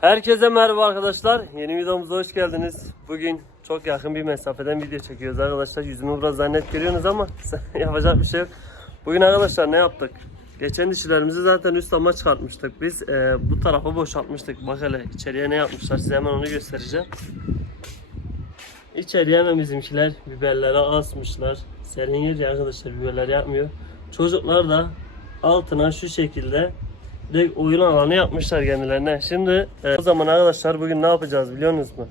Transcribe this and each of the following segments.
Herkese merhaba arkadaşlar. Yeni videomuza hoş geldiniz. Bugün çok yakın bir mesafeden video çekiyoruz arkadaşlar. Yüzümü biraz zannet görüyorsunuz ama yapacak bir şey yok. Bugün arkadaşlar ne yaptık? Geçen dişilerimizi zaten üst ama çıkartmıştık. Biz e, bu tarafa boşaltmıştık. Bak hele içeriye ne yapmışlar size hemen onu göstereceğim. İçeriye hemen bizimkiler biberlere asmışlar. Serin arkadaşlar biberler yapmıyor. Çocuklar da altına şu şekilde direkt oyun alanı yapmışlar kendilerine. Şimdi e, o zaman arkadaşlar bugün ne yapacağız biliyor musunuz mu?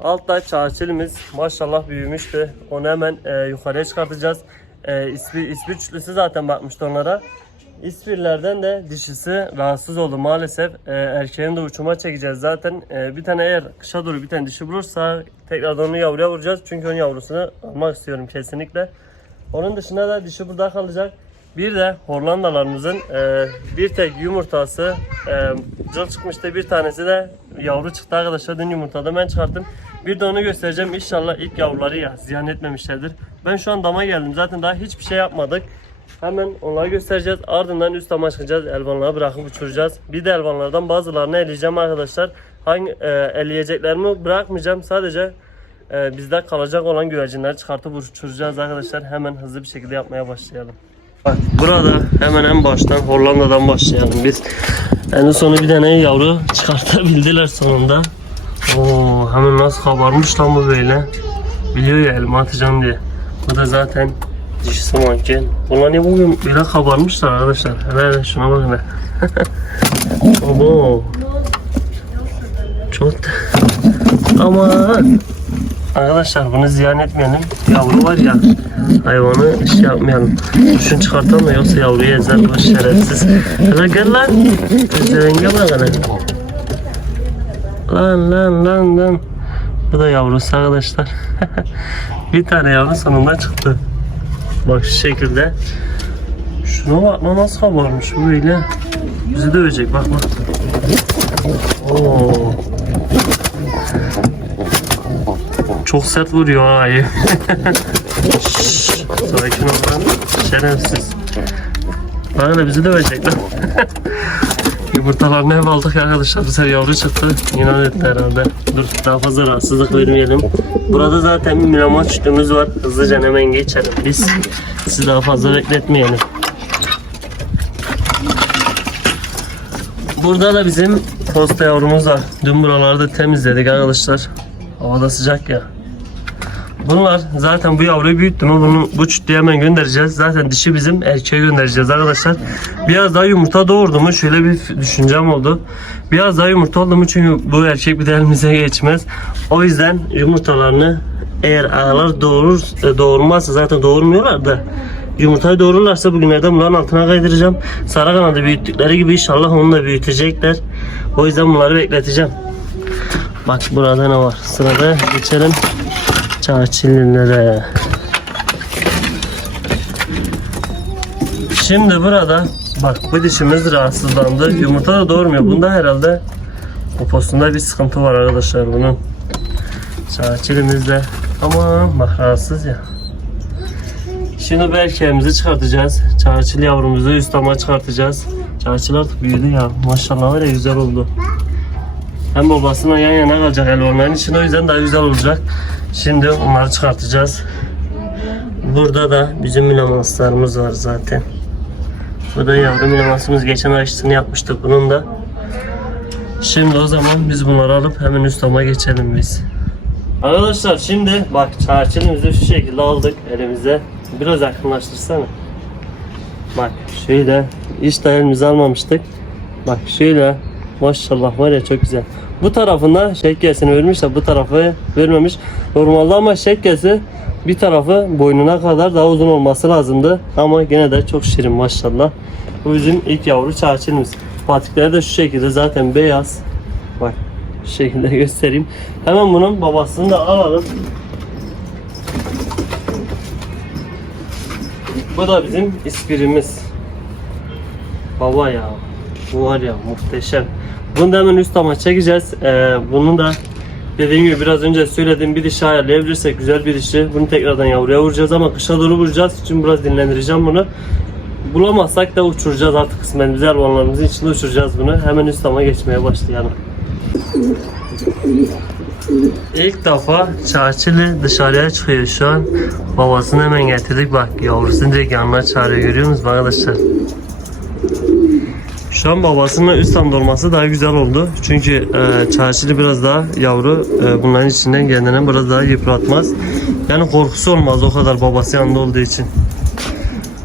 Altta çarçılımız maşallah büyümüştü. Onu hemen e, yukarıya çıkartacağız. E, ispi, ispi üçlüsü zaten bakmıştı onlara. İspirlerden de dişisi rahatsız oldu maalesef. E, erkeğini de uçuma çekeceğiz zaten. E, bir tane eğer kışa doğru bir tane dişi bulursa tekrardan onu yavruya vuracağız. Çünkü onun yavrusunu almak istiyorum kesinlikle. Onun dışında da dişi burada kalacak. Bir de Hollandalarımızın e, bir tek yumurtası e, cıl çıkmıştı. Bir tanesi de yavru çıktı arkadaşlar. Dün yumurtada ben çıkarttım. Bir de onu göstereceğim. İnşallah ilk yavruları ya ziyan etmemişlerdir. Ben şu an dama geldim. Zaten daha hiçbir şey yapmadık. Hemen onları göstereceğiz. Ardından üst dama çıkacağız. Elvanları bırakıp uçuracağız. Bir de elvanlardan bazılarını eleyeceğim arkadaşlar. Hangi e, eleyeceklerimi bırakmayacağım. Sadece e, bizde kalacak olan güvercinleri çıkartıp uçuracağız arkadaşlar. Hemen hızlı bir şekilde yapmaya başlayalım. Bak burada hemen en baştan Hollanda'dan başlayalım biz. En sonu bir tane yavru çıkartabildiler sonunda. Oo, hemen nasıl kabarmış lan bu böyle. Biliyor ya elime atacağım diye. Bu da zaten dişisi manken. Bunlar niye bugün böyle kabarmışlar arkadaşlar. Hele hele şuna. Abo. Çok Aman. Arkadaşlar bunu ziyan etmeyelim. Yavru var ya hayvanı şey yapmayalım. Kuşun çıkartalım da yoksa yavruyu ezer bu şerefsiz. Hele gel lan. Özlerenge bak hele. Lan lan lan lan. Bu da yavrusu arkadaşlar. bir tane yavru sonunda çıktı. Bak şu şekilde. Şuna bak lan nasıl kabarmış böyle. Bizi dövecek bak bak. Oo. Çok sert vuruyor ayı. Sakin ol lan. Şerefsiz. Bana da bizi dövecek lan. Yumurtalarını hep aldık arkadaşlar. Bu sefer yavru çıktı. İnan etti herhalde. Dur daha fazla rahatsızlık vermeyelim. Burada zaten bir milamon çütümüz var. Hızlıca hemen geçelim biz. Sizi daha fazla bekletmeyelim. Burada da bizim posta yavrumuz var. Dün buraları da temizledik arkadaşlar. Havada sıcak ya. Bunlar zaten bu yavruyu büyüttü mü bunu bu çütlüğe hemen göndereceğiz. Zaten dişi bizim erkeğe göndereceğiz arkadaşlar. Biraz daha yumurta doğurdu mu şöyle bir düşüncem oldu. Biraz daha yumurta oldu mu çünkü bu erkek bir de elimize geçmez. O yüzden yumurtalarını eğer ağlar doğurur, e, doğurmazsa zaten doğurmuyorlar da Yumurtayı doğururlarsa bugünlerden bunların altına kaydıracağım. Sarı kanadı büyüttükleri gibi inşallah onu da büyütecekler. O yüzden bunları bekleteceğim. Bak burada ne var? Sırada geçelim. Çağçillilere. Şimdi burada bak bu dişimiz rahatsızlandı. Yumurta da doğurmuyor. Bunda herhalde poposunda bir sıkıntı var arkadaşlar bunun. Çağçilimizde. Ama bak rahatsız ya. Şimdi bu erkeğimizi çıkartacağız. Çağçıl yavrumuzu üst dama çıkartacağız. Çağçıl artık büyüdü ya. Maşallah var ya güzel oldu. Hem babasına yan yana kalacak elvanların için o yüzden daha güzel olacak. Şimdi onları çıkartacağız. Burada da bizim minamaslarımız var zaten. Bu da yavru minamasımız. Geçen aşısını yapmıştık bunun da. Şimdi o zaman biz bunları alıp hemen üst dama geçelim biz. Arkadaşlar şimdi bak çarçılımızı şu şekilde aldık elimize. Biraz yakınlaştırsana. Bak şöyle hiç de elimize almamıştık. Bak şöyle maşallah var ya çok güzel. Bu tarafında şekkesini vermiş de bu tarafı vermemiş. Normalde ama şekkesi bir tarafı boynuna kadar daha uzun olması lazımdı. Ama yine de çok şirin maşallah. Bu bizim ilk yavru çarçılımız. Patikleri de şu şekilde zaten beyaz. Bak şu şekilde göstereyim. Hemen bunun babasını da alalım. Bu da bizim ispirimiz. Baba ya. Bu var ya muhteşem. Bunu da hemen üst dama çekeceğiz. Ee, bunun da dediğim gibi biraz önce söylediğim bir dişi ayarlayabilirsek güzel bir dişi. Bunu tekrardan yavruya vuracağız ama kışa doğru vuracağız. Çünkü biraz dinlendireceğim bunu. Bulamazsak da uçuracağız artık kısmen. Biz elvanlarımızın içinde uçuracağız bunu. Hemen üst dama geçmeye başlayalım. İlk defa Çarçılı dışarıya çıkıyor şu an. Babasını hemen getirdik bak yavrusunu direkt yanına çağırıyor görüyor musunuz arkadaşlar? Şu an babasının üst olması daha güzel oldu. Çünkü e, çarşılı biraz daha yavru e, bunların içinden kendine biraz daha yıpratmaz. Yani korkusu olmaz o kadar babası yanında olduğu için.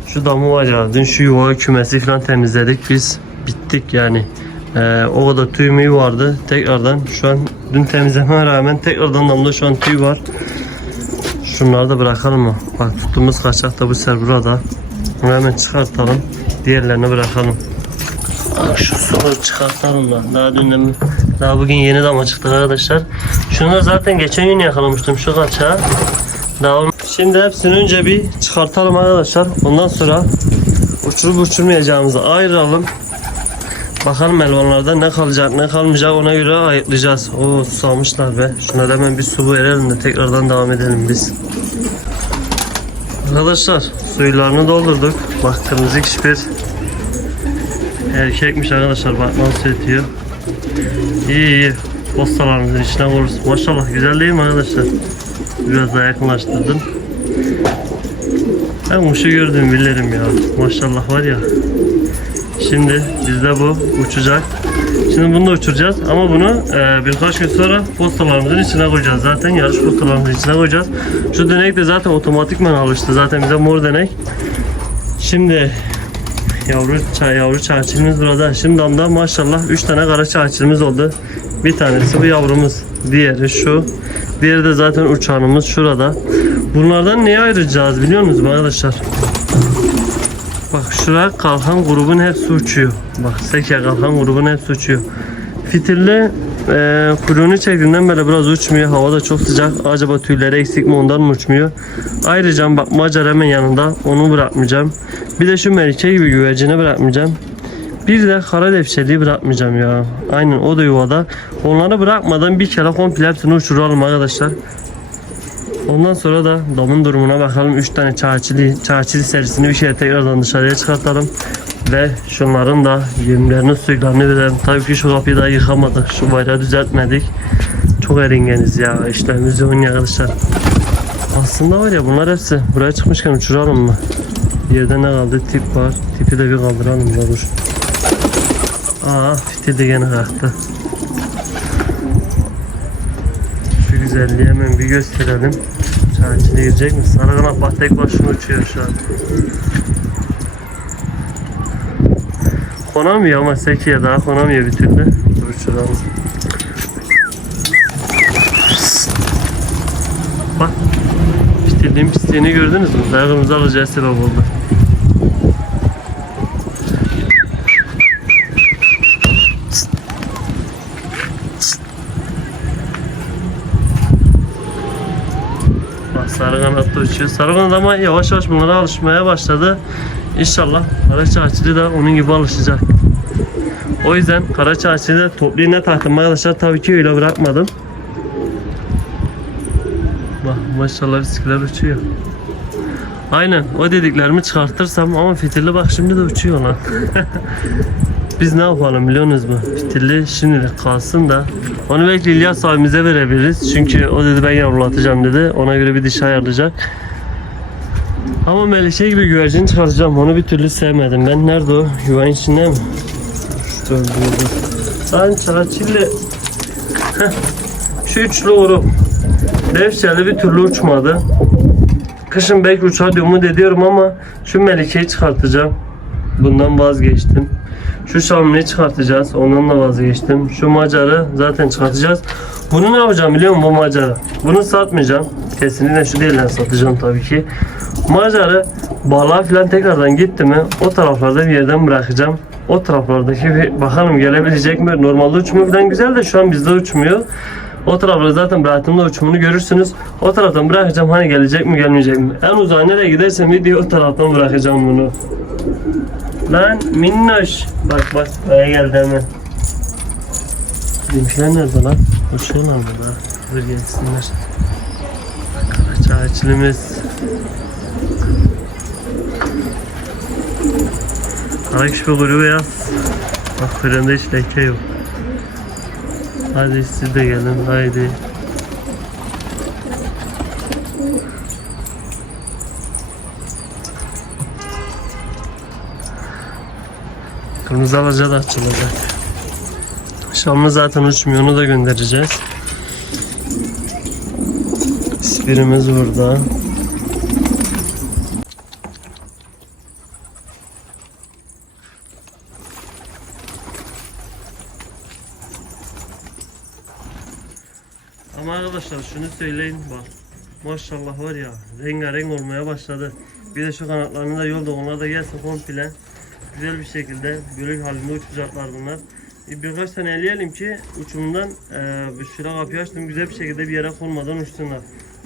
Şu damı var ya dün şu yuva kümesi falan temizledik biz. Bittik yani. E, o kadar tüy müyü vardı. Tekrardan şu an dün temizleme rağmen tekrardan damda şu an tüy var. Şunları da bırakalım mı? Bak tuttuğumuz kaçak da bu ser burada. Hemen çıkartalım. Diğerlerini bırakalım. Bak şu suları çıkartalım da. Daha dün daha bugün yeni dama çıktı arkadaşlar. Şunu zaten geçen gün yakalamıştım şu kaçağı. Daha Şimdi hepsini önce bir çıkartalım arkadaşlar. Ondan sonra uçurup uçurmayacağımızı ayıralım. Bakalım elvanlarda ne kalacak ne kalmayacak ona göre ayıklayacağız. Oo susamışlar be. Şuna hemen bir su verelim de tekrardan devam edelim biz. Arkadaşlar suylarını doldurduk. Bak kırmızı kişpir Erkekmiş arkadaşlar bak nasıl ötüyor. İyi iyi. Postalarımızın içine vururuz. Maşallah güzel değil mi arkadaşlar? Biraz daha yakınlaştırdım. Ben kuşu gördüm bilirim ya. Maşallah var ya. Şimdi bizde bu uçacak. Şimdi bunu da uçuracağız ama bunu e, birkaç gün sonra postalarımızın içine koyacağız. Zaten yarış postalarımızın içine koyacağız. Şu denek de zaten otomatikman alıştı. Zaten bize mor denek. Şimdi Yavru çay yavru çarçılımız burada. Şimdi anda maşallah 3 tane kara çarçılımız oldu. Bir tanesi bu yavrumuz. Diğeri şu. Diğeri de zaten uçağımız şurada. Bunlardan neye ayıracağız biliyor musunuz arkadaşlar? Bak şuraya kalkan grubun hepsi uçuyor. Bak seke kalkan grubun hepsi uçuyor. Fitilli e, kuyruğunu çektiğinden beri biraz uçmuyor. Hava da çok sıcak. Acaba tüyleri eksik mi ondan mı uçmuyor? Ayrıca bak macar hemen yanında. Onu bırakmayacağım. Bir de şu melike gibi güvercini bırakmayacağım. Bir de kara defçeliği bırakmayacağım ya. Aynen o da yuvada. Onları bırakmadan bir kere komple hepsini uçuralım arkadaşlar. Ondan sonra da damın durumuna bakalım. 3 tane çarçılı, çarçılı serisini bir şeye tekrardan dışarıya çıkartalım. Ve şunların da yemlerini suylarını verelim. Tabii ki şu kapıyı daha yıkamadık. Şu bayrağı düzeltmedik. Çok eringeniz ya. İşlerimiz yoğun ya arkadaşlar. Aslında var ya bunlar hepsi buraya çıkmışken uçuralım mı? Yerde ne kaldı? Tip var. Tipi de bir kaldıralım da dur. Aa fitil de gene kalktı. Şu güzelliği hemen bir gösterelim. Çarşıda girecek mi? Sarı kanat bak tek başına uçuyor şu an. Konamıyor ama sekiye daha konamıyor bir türlü. Dur uçuralım. Bak. Fitilliğin pisliğini gördünüz mü? Dayağımızı alacağı sebep oldu. Bak sarı kanatlı uçuyor. Sarı kanat ama yavaş yavaş bunlara alışmaya başladı. İnşallah Karaçağçılı da onun gibi alışacak. O yüzden Karaçağçılı toplu iğne taktım arkadaşlar. Tabii ki öyle bırakmadım. Bak maşallah bisikletler uçuyor. Aynen o dediklerimi çıkartırsam ama fitilli bak şimdi de uçuyor lan. Biz ne yapalım biliyorsunuz mu? Fitilli şimdilik kalsın da onu belki İlyas abimize verebiliriz. Çünkü o dedi ben yavrulatacağım dedi. Ona göre bir dişi ayarlayacak. Ama Melike gibi güvercini çıkartacağım. Onu bir türlü sevmedim. Ben nerede o? Yuvanın içinde mi? Dur dur çarçilli. Heh. Şu üçlü uğru. Devşeli bir türlü uçmadı. Kışın belki uçar diye umut ediyorum ama şu Melike'yi çıkartacağım. Bundan vazgeçtim. Şu Şamli'yi çıkartacağız. Ondan da vazgeçtim. Şu Macar'ı zaten çıkartacağız. Bunu ne yapacağım biliyor musun bu Macar'ı? Bunu satmayacağım. Kesinlikle şu değilden satacağım tabii ki. Macar'ı balığa falan tekrardan gitti mi o taraflarda bir yerden bırakacağım. O taraflardaki bir bakalım gelebilecek mi? Normalde uçmuyor falan güzel de şu an bizde uçmuyor. O tarafları zaten bıraktığımda uçumunu görürsünüz. O taraftan bırakacağım hani gelecek mi gelmeyecek mi? En uzağa nereye gidersem video o taraftan bırakacağım bunu. Lan minnoş. Bak bak buraya geldi hemen. Bizimkiler nerede lan? Uçuyorlar mı daha? Dur gelsinler. Çağçılımız. Küçük kuyruğu beyaz. Bak kuyruğunda hiç leke yok. Hadi siz de gelin haydi. Kırmızı alaca da açılacak. Şamlı zaten uçmuyor onu da göndereceğiz. İspirimiz burada. Ama arkadaşlar şunu söyleyin bak. Maşallah var ya rengarenk olmaya başladı. Bir de şu kanatlarını da yolda onlar da gelsin komple. Güzel bir şekilde bölük halinde uçacaklar bunlar. E, Birkaç tane eleyelim ki uçumundan e, bir şura kapıyı açtım güzel bir şekilde bir yere konmadan uçsunlar.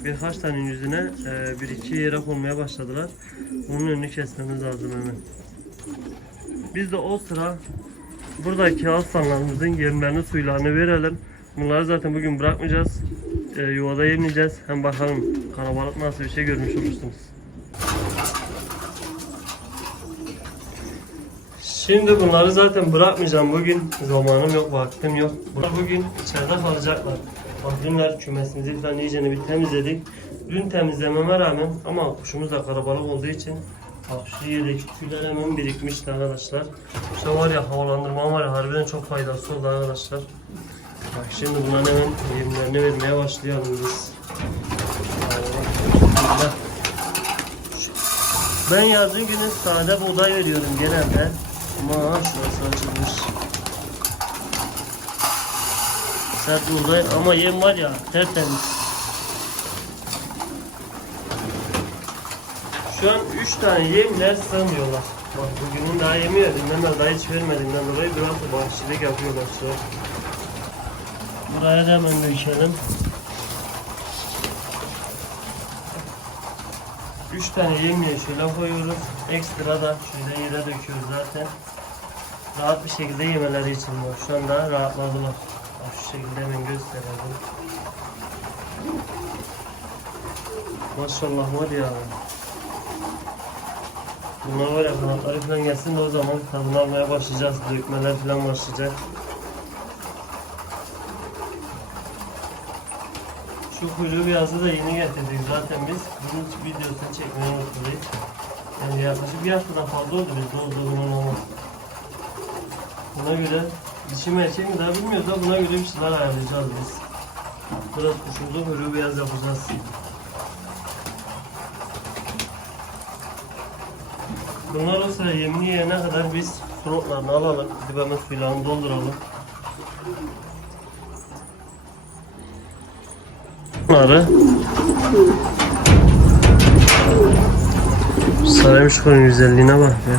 Birkaç tane yüzüne e, bir iki yere konmaya başladılar. Bunun önünü kesmemiz lazım hemen. Biz de o sıra buradaki aslanlarımızın yemlerini suylarını verelim. Bunları zaten bugün bırakmayacağız. E, yuvada yemleyeceğiz. Hem bakalım kalabalık nasıl bir şey görmüş olursunuz. Şimdi bunları zaten bırakmayacağım bugün. Zamanım yok, vaktim yok. Bugün içeride kalacaklar. Bak dünler kümesimizi falan iyicene bir temizledik. Dün temizlememe rağmen ama kuşumuz da karabalık olduğu için Bak şu yerdeki tüyler hemen birikmişti arkadaşlar. İşte var ya havalandırma var ya harbiden çok faydası oldu arkadaşlar. Bak şimdi bunların hemen yemlerini vermeye başlayalım biz. Ben yardım günü sade buğday veriyorum genelde. Ama şurası açılmış. Sert buğday ama yem var ya tertemiz. Şu an 3 tane yemler sığmıyorlar. Bak bugünün daha yemi de daha hiç vermediğimden dolayı biraz da bahçilik yapıyorlar. Buraya da hemen dökelim. 3 tane yemliğe şöyle koyuyoruz. Ekstra da şöyle yere döküyoruz zaten. Rahat bir şekilde yemeleri için var. Şu anda rahatladılar. Bak şu şekilde hemen gösterelim. Maşallah var ya. Bunlar var ya kanatları falan gelsin de o zaman tadını almaya başlayacağız. Dökmeler falan başlayacak. Şu kuyruğu beyazı da yeni getirdik zaten biz. Bunun videosunu çekmeyi unuttuk. Yani yaklaşık bir haftadan fazla oldu biz dolduğunun ama. Buna göre dişi mi erkek mi daha bilmiyoruz da buna göre bir şeyler ayarlayacağız biz. Biraz kuşumuzu kuyruğu beyaz yapacağız. Bunlar o sıra yemini yiyene kadar biz trotlarını alalım. Dibeme suylarını dolduralım. Bunları Saraymış koyun güzelliğine bak ya.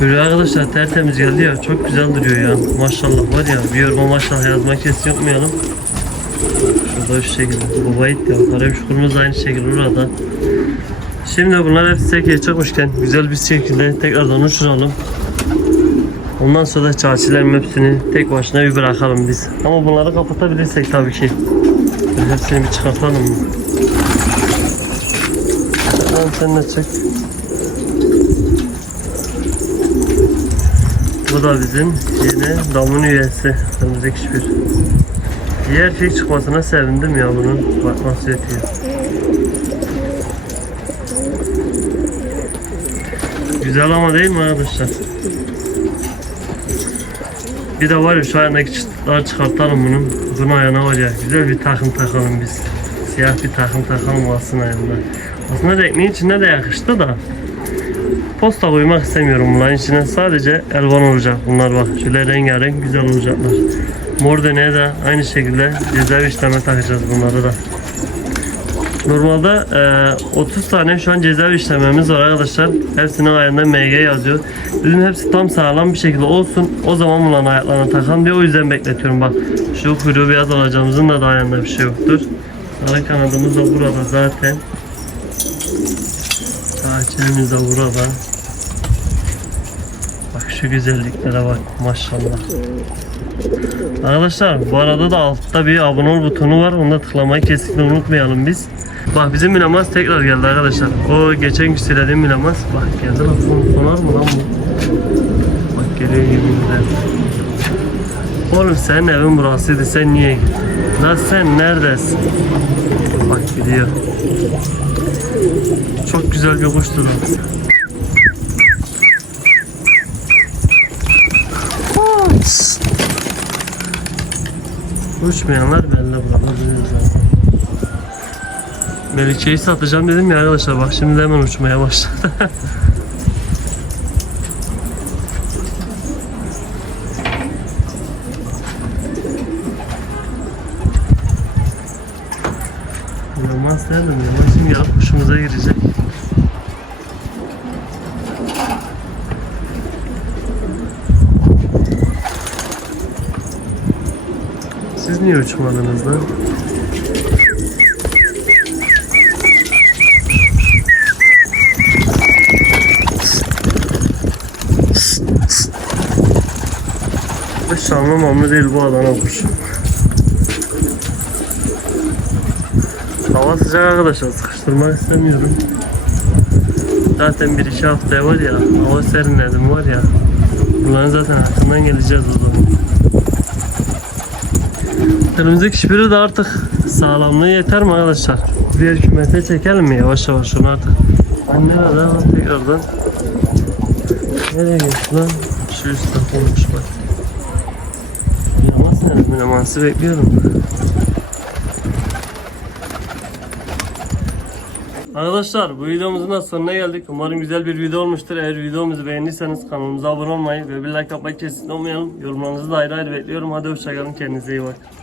Böyle arkadaşlar tertemiz geldi ya çok güzel duruyor ya maşallah var ya bir yorma maşallah yazma kes yapmayalım. Şurada şu şekilde baba it ya Saraymış kuyumuz aynı şekilde burada. Şimdi bunlar hepsi tekeye çıkmışken güzel bir şekilde tekrardan uçuralım. Ondan sonra çarşıların hepsini tek başına bir bırakalım biz. Ama bunları kapatabilirsek tabii ki. Hepsini bir çıkartalım mı? Tamam sen de çek. Bu da bizim yeni damın üyesi. Önümüzdeki şükür. Diğer şey çıkmasına sevindim ya bunun. Bak nasıl yatıyor. Güzel ama değil mi arkadaşlar? Bir de var ya şu ayağındaki çıtları çıkartalım bunun. Bunun ayağına var ya güzel bir takım takalım biz. Siyah bir takım takalım alsın ayağında. Aslında renkli içinde de yakıştı da. Posta koymak istemiyorum bunların içine. Sadece elvan olacak bunlar bak. Şöyle rengarenk güzel olacaklar. Mor deneye de aynı şekilde cezaevi işleme takacağız bunları da. Normalde e, 30 tane şu an cezaevi işlememiz var arkadaşlar. Hepsinin ayağında MG yazıyor. Dedim hepsi tam sağlam bir şekilde olsun. O zaman bunların ayaklarına takalım diye o yüzden bekletiyorum bak. Şu kuyruğu beyaz alacağımızın da, da ayağında bir şey yoktur. Sarı kanadımız da burada zaten. Saçımız da burada. Bak şu güzelliklere bak maşallah. Arkadaşlar bu arada da altta bir abone ol butonu var. Onu da tıklamayı kesinlikle unutmayalım biz. Bak bizim Milamaz tekrar geldi arkadaşlar. O geçen gün söylediğim Milamaz. Bak geldi bak son, sonar mı lan bu? Bak geliyor yeminle. Oğlum senin evin burasıydı sen niye gittin? Lan sen neredesin? Bak gidiyor. Çok güzel bir kuştu lan. Uçmayanlar belli burada. Melike'yi satacağım dedim ya arkadaşlar bak şimdi hemen uçmaya başladı. Yılmaz nerede mi? Yılmaz şimdi gelip kuşumuza girecek. Siz niye uçmadınız lan? Şanlı mamlı değil bu Adana kuşu. Hava sıcak arkadaşlar sıkıştırmak istemiyorum. Zaten bir iki haftaya var ya hava serinledi mi var ya bunların zaten hakkından geleceğiz o zaman. Önümüzdeki şipiri de artık sağlamlığı yeter mi arkadaşlar? Diğer kümete çekelim mi yavaş yavaş onu artık? Anne nerede tekrardan? Nereye geçti lan? Şu üstte olmuş bak. Yamansı bekliyorum. Arkadaşlar bu videomuzun da sonuna geldik. Umarım güzel bir video olmuştur. Eğer videomuzu beğendiyseniz kanalımıza abone olmayı ve bir like yapmayı kesinlikle unutmayalım. Yorumlarınızı da ayrı ayrı bekliyorum. Hadi hoşçakalın. Kendinize iyi bakın.